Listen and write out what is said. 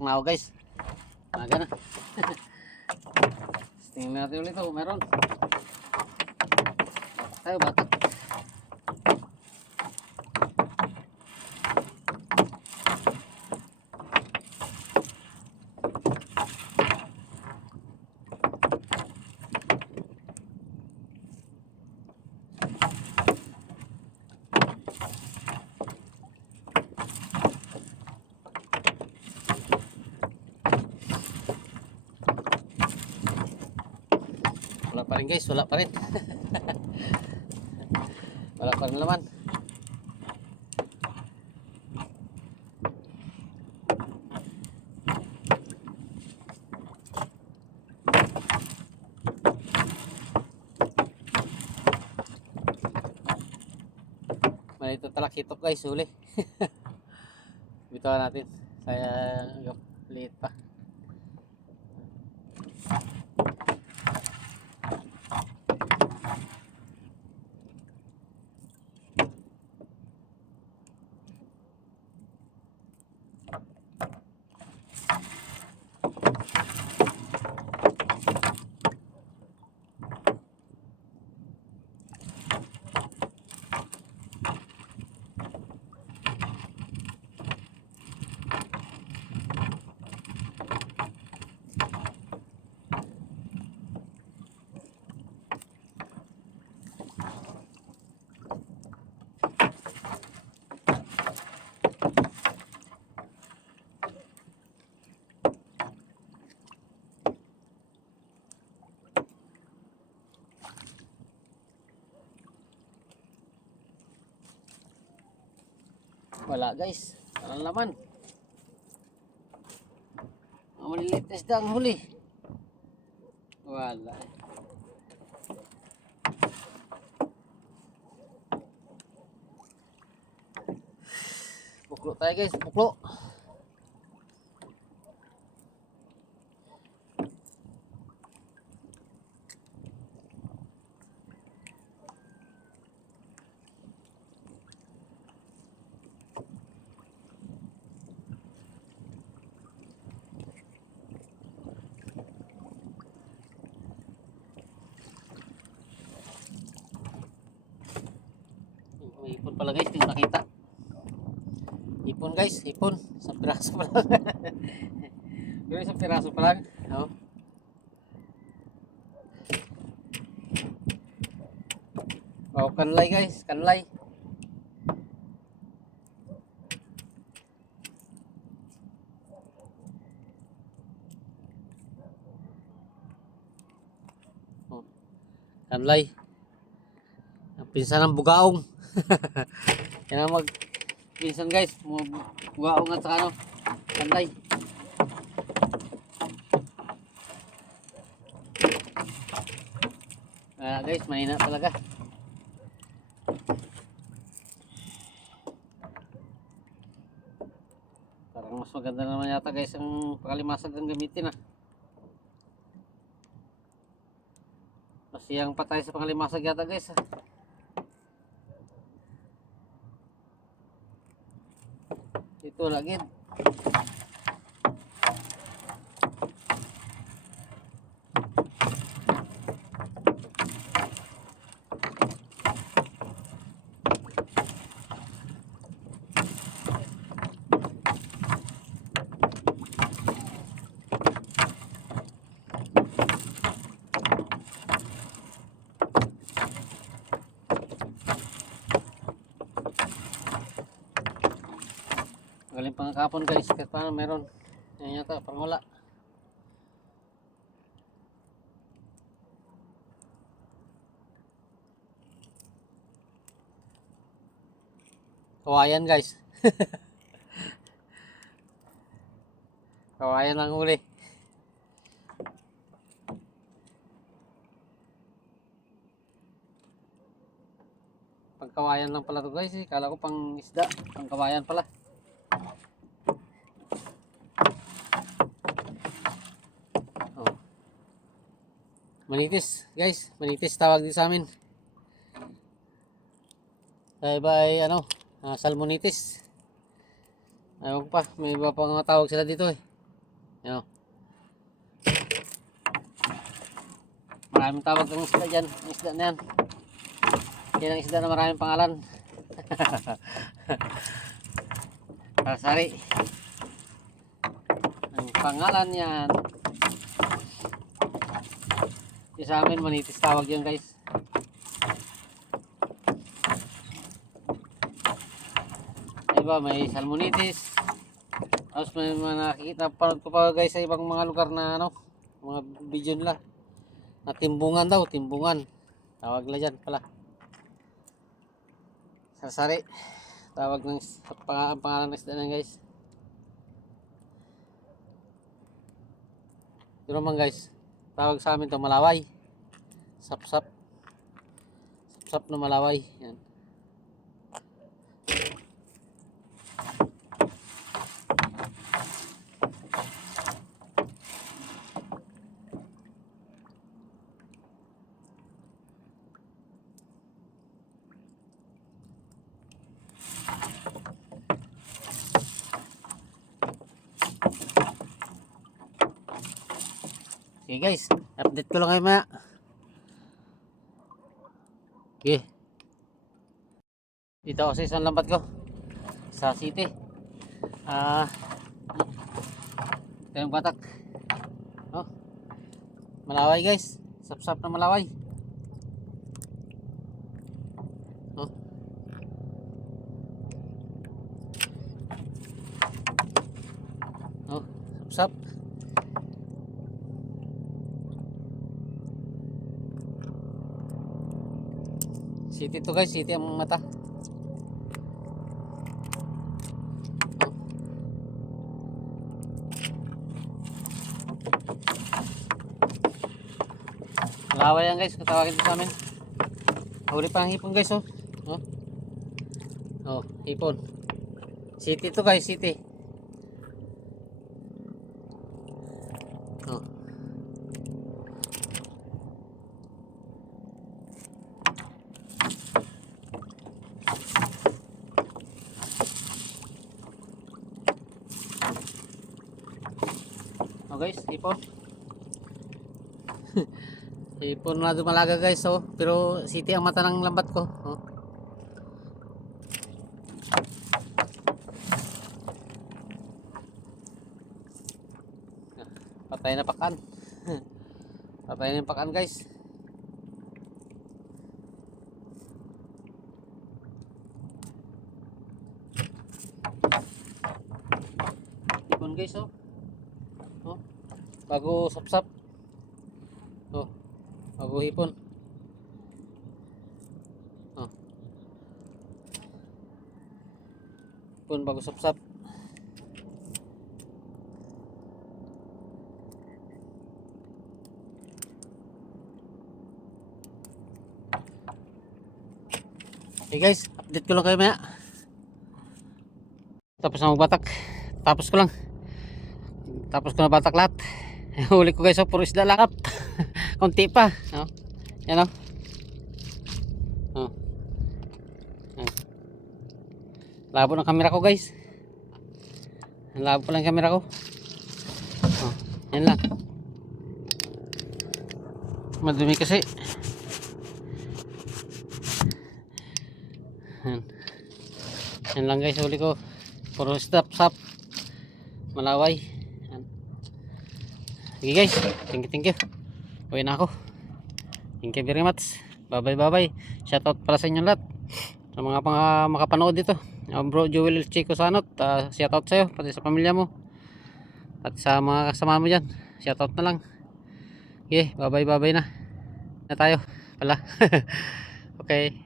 Nagtutulak na ako guys. Aga na. Tingnan natin ulit oh, meron. Tayo bata. Wala pa rin guys, wala pa rin. Wala pa rin laman. May ito talak-hitok guys, huli. Bitawan natin. Saya liit pa. Wala guys, walang laman. Ang maliliit na isda ang huli. Wala. Buklo tayo guys, buklo. May ipon pala guys, hindi ko nakita. Ipon guys, ipon. Isang piraso pa lang. Pero isang piraso pa lang. Oh. Oh, kanlay guys, kanlay. Oh. Kanlay. Ang pinsan ng bugaong. Yan ang pinsan guys, bugaong at saka ano, kanlay. Guys, mahina talaga. Parang mas maganda naman yata guys ang pakalimasag ang gamitin ah. Mas yang patay sa pakalimasag yata guys ah. Ito lagi. Galing pang kapon guys, kahit paano meron. Yan yata, parang wala. Kawayan guys. Kawayan lang uli. Pangkawayan lang pala to guys eh. Kala ko pang isda, pangkawayan pala. Oh. Manitis guys, manitis tawag din sa amin. Bye ano, salmonitis. Ayaw ko pa, may iba pang tawag sila dito eh. Yan o. Maraming tawag ng isda dyan. Ang isda na yan. Yan ang isda na maraming pangalan. Sarsari. Ang pangalan yan. Yung sa amin manitis tawag yun guys. Diba may salmonitis. Tapos may mga nakikita parang ko pa guys sa ibang mga lugar na ano, mga video nila. Na timbungan daw, timbungan. Tawag nila dyan pala. Sarsari. Tawag ng pangalan ng isda na guys. Ito naman guys. Tawag sa amin to malaway. Sapsap. Sapsap na malaway. Yan. Okay guys, update ko lang kayo maya. Okay. Dito ako sa isang lambat ko. Sa city. Ito yung batak. Oh. Malaway guys. Sapsap na malaway. Oh. Oh, sapsap. City to guys, city ang mata. Malaway yan guys, katawagin ito sa amin. Huli pa ang hipon guys oh. Oh. Oh, hipon. City to guys, city. Oh. Oh guys, hipon. Hipon na dumalaga guys oh. Pero city ang mata ng lambat ko. Oh. Patay na pakan. Patay na yung pakan guys. Hipon guys oh. Oh. Bago sapsap. Oh. Bago hipon. Oh. Hipon bago sapsap. Okay guys, update ko lang kayo maya. Tapos na magbatak. Tapos ko lang. Tapos ko na batak lahat. Huli ko guys, oh, puro isda lakap. Konti pa. Oh. Yan oh. Oh. Yan. Labo ng camera ko guys. Labo pa lang camera ko. Oh. Yan lang. Madumi kasi. Yan. Yan lang guys, huli ko. Puro stop sap. Malaway. Yan. Okay guys, thank you. Uwi na ako. Thank you very much. Bye bye. Shoutout para sa inyo lahat. Sa mga makapanood dito. Bro Joel Chico Sanot, shoutout sa iyo pati sa pamilya mo. At sa mga kasama mo diyan. Shoutout na lang. Okay, bye bye na. Na tayo pala. Okay.